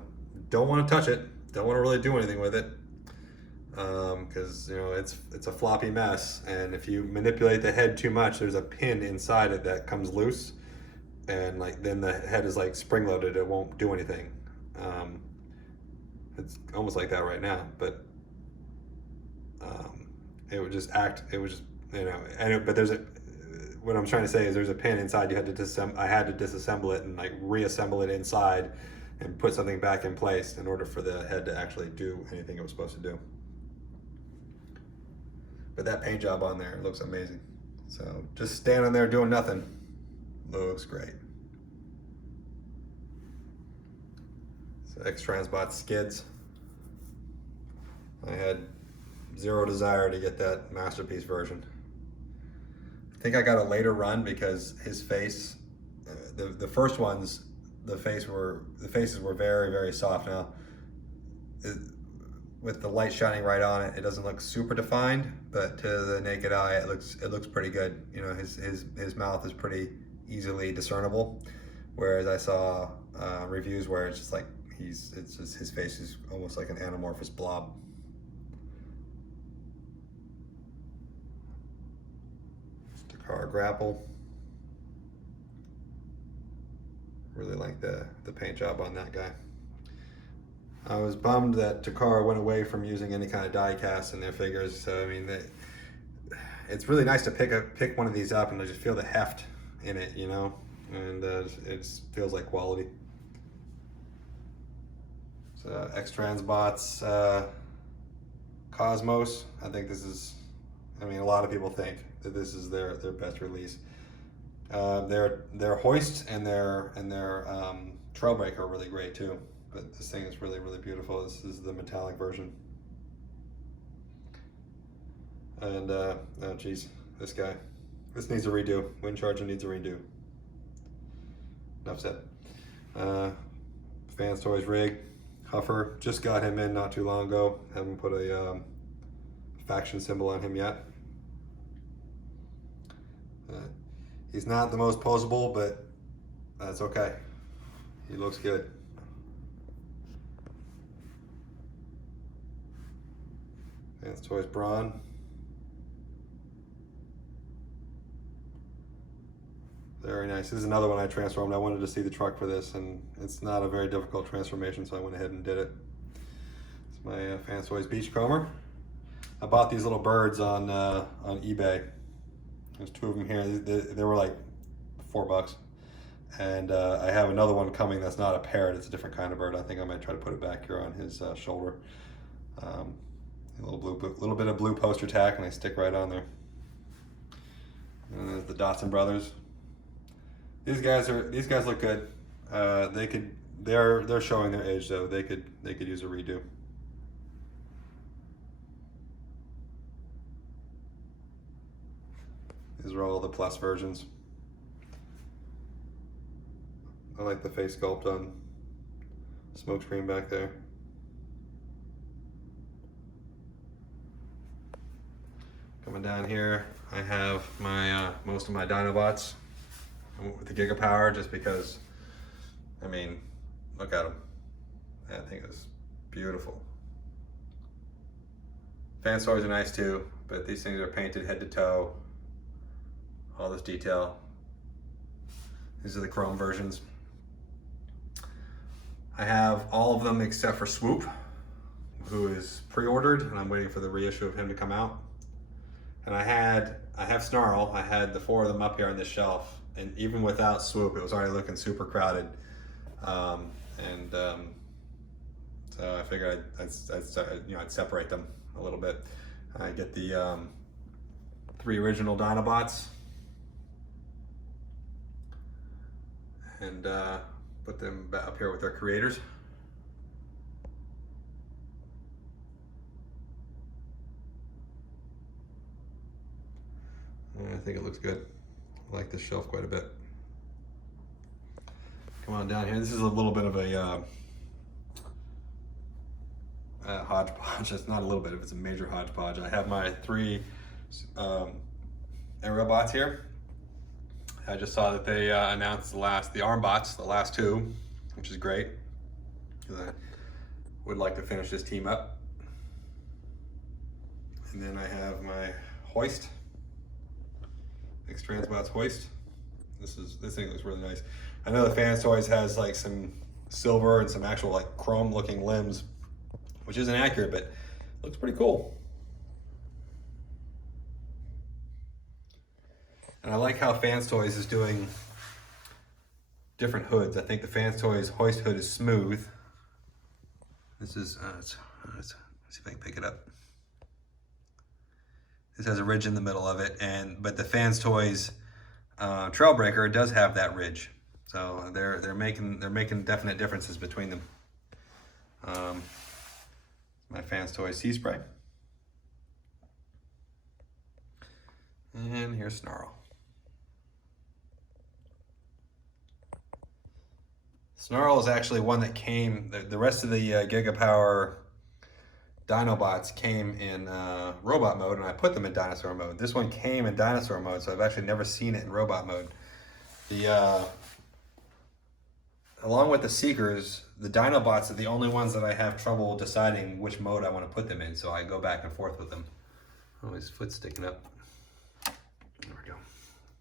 Don't want to touch it. Don't want to really do anything with it, because you know it's a floppy mess. And if you manipulate the head too much, there's a pin inside it that comes loose, and then the head is like spring loaded. It won't do anything. It's almost like that right now, but it would just act. It would just, you know. But there's a. What I'm trying to say is there's a pin inside. You had to I had to disassemble it and like reassemble it inside, and put something back in place in order for the head to actually do anything it was supposed to do. But that paint job on there looks amazing. So just standing there doing nothing looks great. So X Transbots Skids. I had zero desire to get that Masterpiece version. I think I got a later run because his face, the first ones, the faces were very, very soft. Now, with the light shining right on it, it doesn't look super defined, but to the naked eye, it looks pretty good. You know, his mouth is pretty easily discernible, whereas I saw reviews where it's just like his face is almost like an anamorphous blob. Takara Grapple. Really like the paint job on that guy. I was bummed that Takara went away from using any kind of die cast in their figures. So I mean, it's really nice to pick one of these up and just feel the heft in it, you know, and it feels like quality. So Transbots Cosmos. I think this is, I mean, a lot of people think that this is their best release. Their Hoist and their Trailbreaker are really great too, but this thing is really, really beautiful. This is the metallic version. And oh geez, this guy. This needs a redo. Wind Charger needs a redo. Enough said. Fans Toys rig. Huffer. Just got him in not too long ago. Haven't put a faction symbol on him yet. He's not the most posable, but that's okay. He looks good. Fans Toys Brawn. Very nice. This is another one I transformed. I wanted to see the truck for this, and it's not a very difficult transformation, so I went ahead and did it. It's my Fans Toys Beachcomber. I bought these little birds on eBay. There's two of them here. They were like $4, and I have another one coming that's not a parrot. It's a different kind of bird. I think I might try to put it back here on his shoulder. A little bit of blue poster tack, and they stick right on there. And there's the Dotson brothers. These guys look good. They're showing their age though. They could use a redo. These are all the plus versions. I like the face sculpt on Smokescreen back there. Coming down here, I have my most of my Dinobots. I went with the Giga Power just because, I mean, look at them. That thing is beautiful. Fans Toys are nice too, but these things are painted head to toe. All this detail. These are the chrome versions. I have all of them except for Swoop, who is pre-ordered, and I'm waiting for the reissue of him to come out. And I have Snarl. I had the 4 of them up here on this shelf, and even without Swoop, it was already looking super crowded. So I figured I'd separate them a little bit. I get the 3 original Dinobots, and put them up here with their creators. And I think it looks good. I like this shelf quite a bit. Come on down here. This is a little bit of a hodgepodge. It's not a little bit, it's a major hodgepodge. I have my 3 Aerobots here. I just saw that they announced the Armbots, the last 2, which is great, because I would like to finish this team up. And then I have my Hoist, Transbots Hoist. This thing looks really nice. I know the Fans Toys has like some silver and some actual like chrome looking limbs, which isn't accurate, but looks pretty cool. And I like how Fans Toys is doing different hoods. I think the Fans Toys Hoist hood is smooth. This is, let's see if I can pick it up. This has a ridge in the middle of it, but the Fans Toys Trailbreaker does have that ridge. So they're making definite differences between them. My Fans Toys Sea Spray. And here's Snarl. Snarl is actually one that came, the rest of the Giga Power Dinobots came in robot mode, and I put them in dinosaur mode. This one came in dinosaur mode, so I've actually never seen it in robot mode. Along with the Seekers, the Dinobots are the only ones that I have trouble deciding which mode I want to put them in, so I go back and forth with them. Oh, his foot's sticking up. There we go.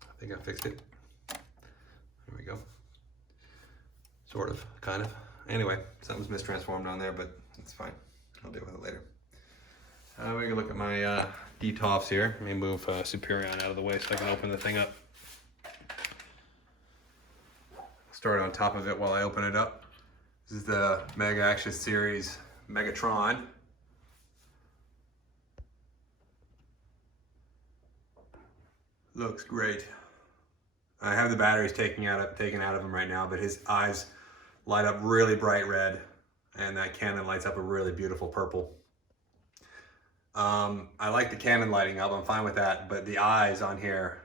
I think I fixed it. There we go. Sort of, kind of. Anyway, something's mistransformed on there, but it's fine. I'll deal with it later. We can look at my detofs here. Let me move Superion out of the way so I can open the thing up. Start on top of it while I open it up. This is the Mega Action Series Megatron. Looks great. I have the batteries taken out of him right now, but his eyes light up really bright red, and that cannon lights up a really beautiful purple. I like the cannon lighting up, I'm fine with that, but the eyes on here,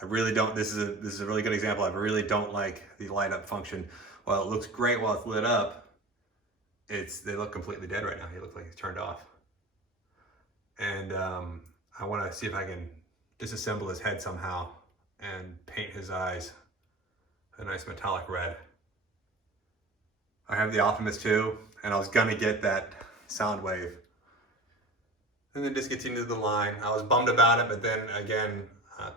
I really don't. This is a really good example. I really don't like the light up function. While it looks great while it's lit up, they look completely dead right now. He looks like he's turned off. And I want to see if I can disassemble his head somehow and paint his eyes a nice metallic red. I have the Optimus too, and I was gonna get that Soundwave. And then discontinued the line. I was bummed about it, but then again,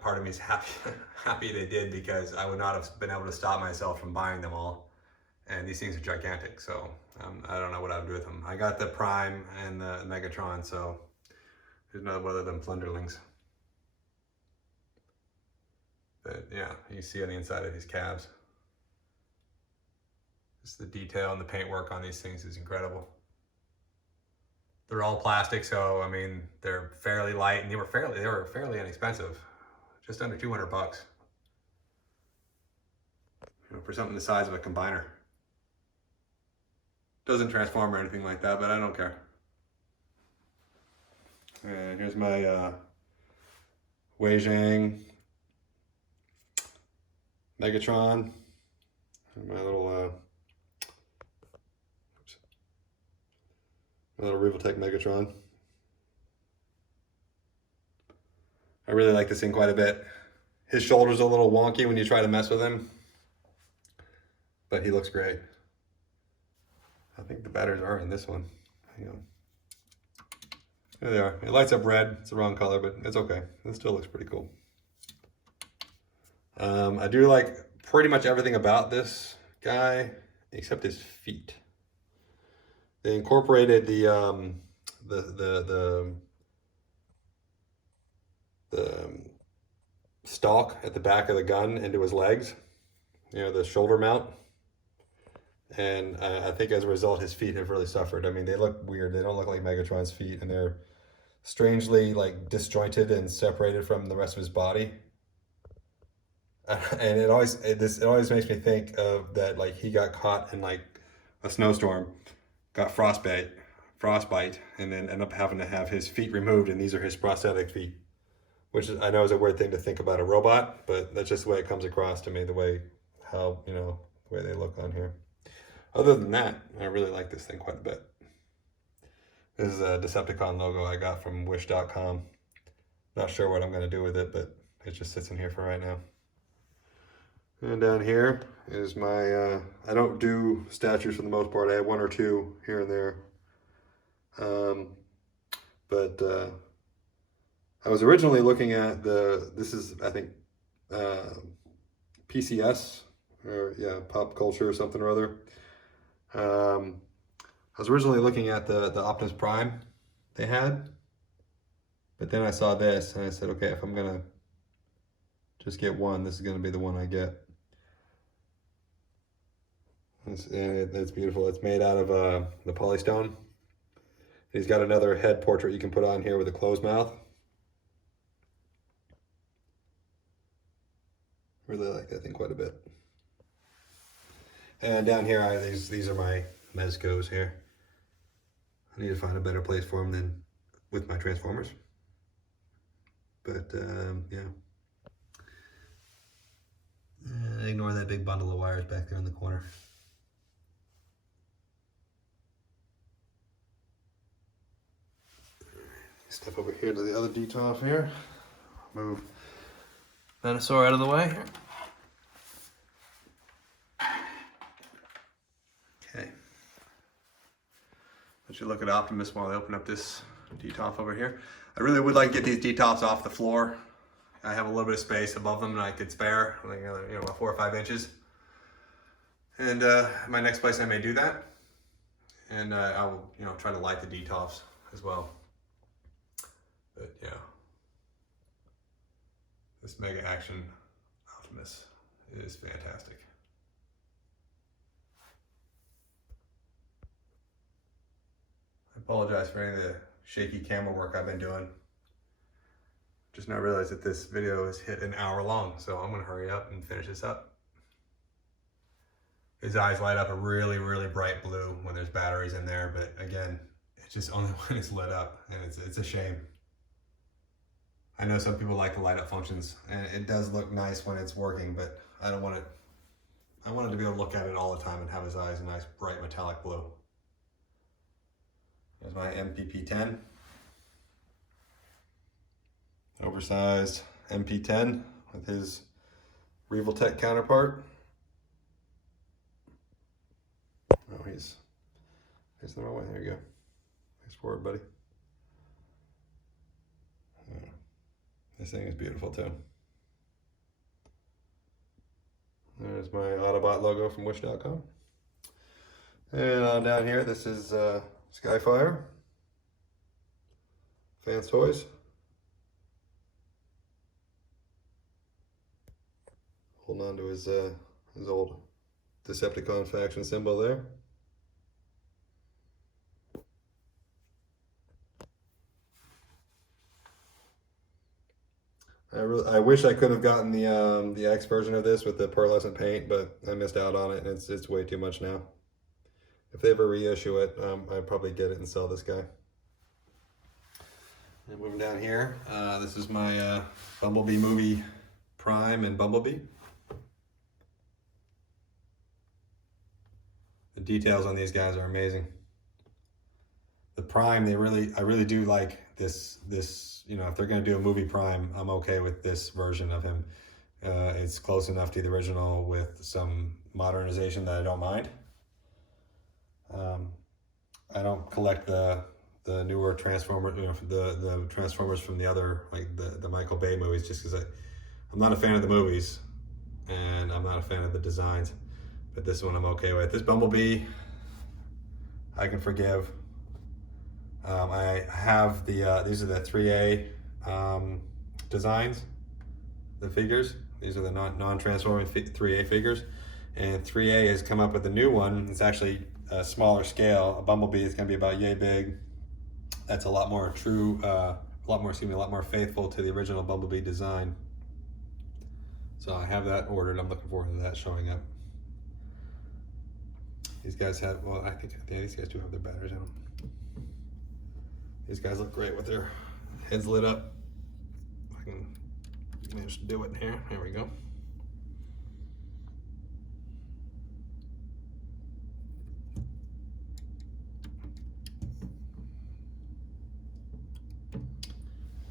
part of me is happy they did, because I would not have been able to stop myself from buying them all. And these things are gigantic, so I don't know what I would do with them. I got the Prime and the Megatron, so there's no other than Plunderlings. But yeah, you can see on the inside of these cabs. Just the detail and the paintwork on these things is incredible. They're all plastic, so I mean they're fairly light, and they were fairly inexpensive, just under 200 bucks. You know, for something the size of a combiner. Doesn't transform or anything like that, but I don't care. And here's my Wei Zhang Megatron, my little Revoltech Megatron. I really like this thing quite a bit. His shoulder's a little wonky when you try to mess with him, but he looks great. I think the batteries are in this one. Hang on. There they are. It lights up red. It's the wrong color, but it's okay. It still looks pretty cool. I do like pretty much everything about this guy except his feet. They incorporated the stalk at the back of the gun into his legs, you know, the shoulder mount. And I think as a result, his feet have really suffered. I mean, they look weird. They don't look like Megatron's feet, and they're strangely like disjointed and separated from the rest of his body. And it always makes me think of that, like he got caught in like a snowstorm, got frostbite, and then ended up having to have his feet removed, and these are his prosthetic feet, which is, I know is a weird thing to think about a robot, but that's just the way it comes across to me, the way they look on here. Other than that, I really like this thing quite a bit. This is a Decepticon logo I got from wish.com. Not sure what I'm going to do with it, but it just sits in here for right now. And down here is my, I don't do statues for the most part. I have one or two here and there. But I was originally looking at this is, I think, PCS, or yeah, Pop Culture or something or other. I was originally looking at the Optimus Prime they had, but then I saw this and I said, okay, if I'm gonna just get one, this is gonna be the one I get. It's beautiful. It's made out of the polystone. He's got another head portrait you can put on here with a closed mouth. Really like that thing quite a bit. And down here, these are my Mezcos here. I need to find a better place for them than with my Transformers. But yeah. Ignore that big bundle of wires back there in the corner. Step over here to the other detail here. Move Venusaur out of the way here. Okay. Let you look at Optimus while I open up this detolf over here. I really would like to get these detolfs off the floor. I have a little bit of space above them that I could spare, like, about 4 or 5 inches. And my next place I may do that. And I will, try to light the detolfs as well. But yeah, This Mega Action Optimus is fantastic. I apologize for any of the shaky camera work I've been doing. Just now realized that this video has hit an hour long, so I'm gonna hurry up and finish this up. His eyes light up a really, really bright blue when there's batteries in there, but again, it's just only when it's lit up, and it's a shame. I know some people like the light up functions, and it does look nice when it's working, but I don't want it. I wanted to be able to look at it all the time and have his eyes a nice bright metallic blue. There's my MPP-10. Oversized MP-10 with his Revoltech counterpart. Oh, he's the wrong way. There you go. Nice forward, buddy. Yeah. This thing is beautiful too. There's my Autobot logo from Wish.com. And on down here, this is Skyfire. Fans Toys. Holding on to his old Decepticon faction symbol there. I wish I could have gotten the X version of this with the pearlescent paint, but I missed out on it, and it's way too much now. If they ever reissue it, I'd probably get it and sell this guy. And moving down here, this is my Bumblebee movie Prime and Bumblebee. The details on these guys are amazing. The Prime, I really do like this, you know, if they're gonna do a movie Prime, I'm okay with this version of him. It's close enough to the original with some modernization that I don't mind. I don't collect the newer Transformers, you know, the Transformers from the other, like the Michael Bay movies, just because I'm not a fan of the movies, and I'm not a fan of the designs. But this one I'm okay with. This Bumblebee, I can forgive. I have these are the 3A designs, the figures. These are the non-transforming 3A figures. And 3A has come up with a new one. It's actually a smaller scale. A Bumblebee is gonna be about yay big. That's a lot more true, a lot more faithful to the original Bumblebee design. So I have that ordered. I'm looking forward to that showing up. These guys have, well, I think these guys do have their batteries in them. These guys look great with their heads lit up. If I can manage to do it here. There we go.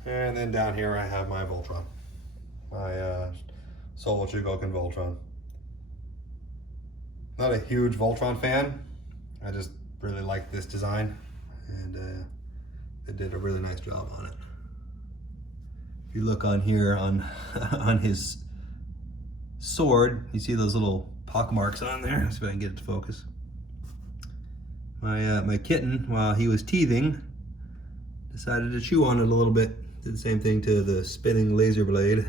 And then down here I have my Voltron. My Soul Chugokin Voltron. Not a huge Voltron fan. I just really like this design, and they did a really nice job on it. If you look on here on on his sword, you see those little pock marks on there. Let's see if I can get it to focus. My kitten, while he was teething, decided to chew on it a little bit. Did the same thing to the spinning laser blade.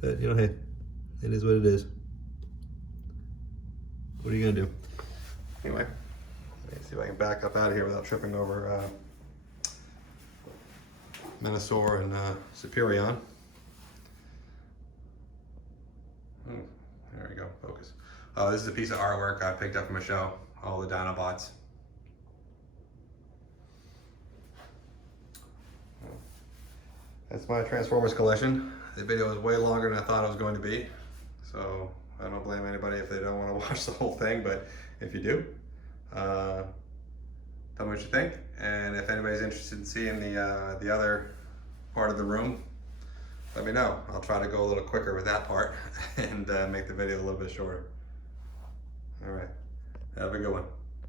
But you know, hey, it is what it is. What are you gonna do? Anyway, let me see if I can back up out of here without tripping over Menasor and Superion. There we go, focus. This is a piece of artwork I picked up from a show, all the Dinobots. That's my Transformers collection. The video is way longer than I thought it was going to be, so I don't blame anybody if they don't want to watch the whole thing, but if you do, tell me what you think. And if anybody's interested in seeing the other part of the room, let me know. I'll try to go a little quicker with that part and make the video a little bit shorter. All right, have a good one.